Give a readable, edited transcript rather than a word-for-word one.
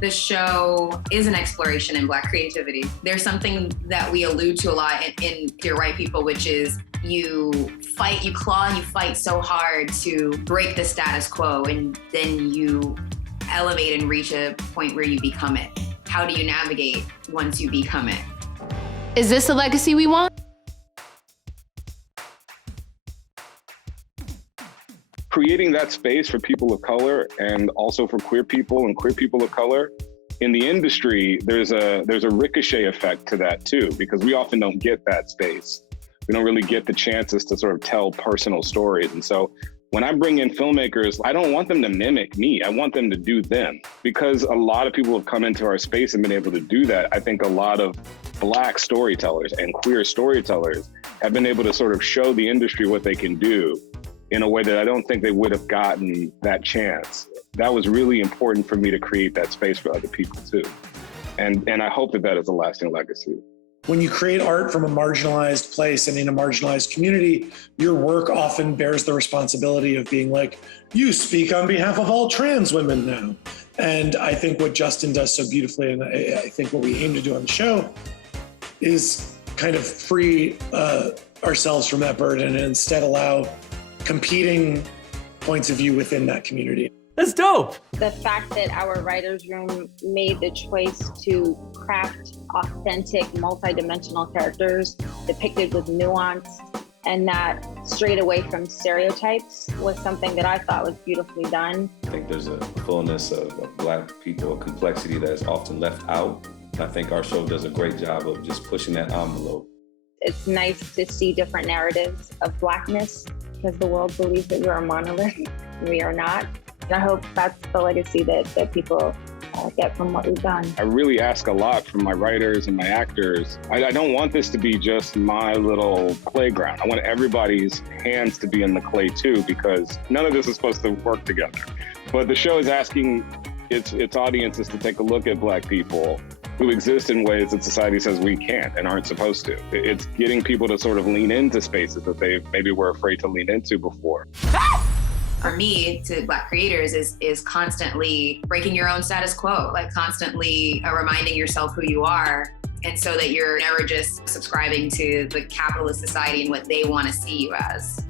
The show is an exploration in Black creativity. There's something that we allude to a lot in Dear White People, which is you fight, you claw, and you fight so hard to break the status quo, and then you elevate and reach a point where you become it. How do you navigate once you become it? Is this the legacy we want? Creating that space for people of color and also for queer people and queer people of color in the industry, there's a ricochet effect to that too, because we often don't get that space. We don't really get the chances to sort of tell personal stories. And so when I bring in filmmakers, I don't want them to mimic me. I want them to do them, because a lot of people have come into our space and been able to do that. I think a lot of Black storytellers and queer storytellers have been able to sort of show the industry what they can do in a way that I don't think they would have gotten that chance. That was really important for me to create that space for other people too. And I hope that is a lasting legacy. When you create art from a marginalized place and in a marginalized community, your work often bears the responsibility of being like, you speak on behalf of all trans women now. And I think what Justin does so beautifully, and I think what we aim to do on the show, is kind of free ourselves from that burden and instead allow competing points of view within that community. That's dope. The fact that our writer's room made the choice to craft authentic, multidimensional characters depicted with nuance and not strayed away from stereotypes was something that I thought was beautifully done. I think there's a fullness of Black people, a complexity that's often left out. I think our show does a great job of just pushing that envelope. It's nice to see different narratives of Blackness, because the world believes that we're a monolith. We are not. And I hope that's the legacy that people get from what we've done. I really ask a lot from my writers and my actors. I don't want this to be just my little playground. I want everybody's hands to be in the clay too, because none of this is supposed to work together. But the show is asking its audiences to take a look at Black people who exist in ways that society says we can't and aren't supposed to. It's getting people to sort of lean into spaces that they maybe were afraid to lean into before. For me, to Black creators, is constantly breaking your own status quo, like constantly reminding yourself who you are, and so that you're never just subscribing to the capitalist society and what they want to see you as.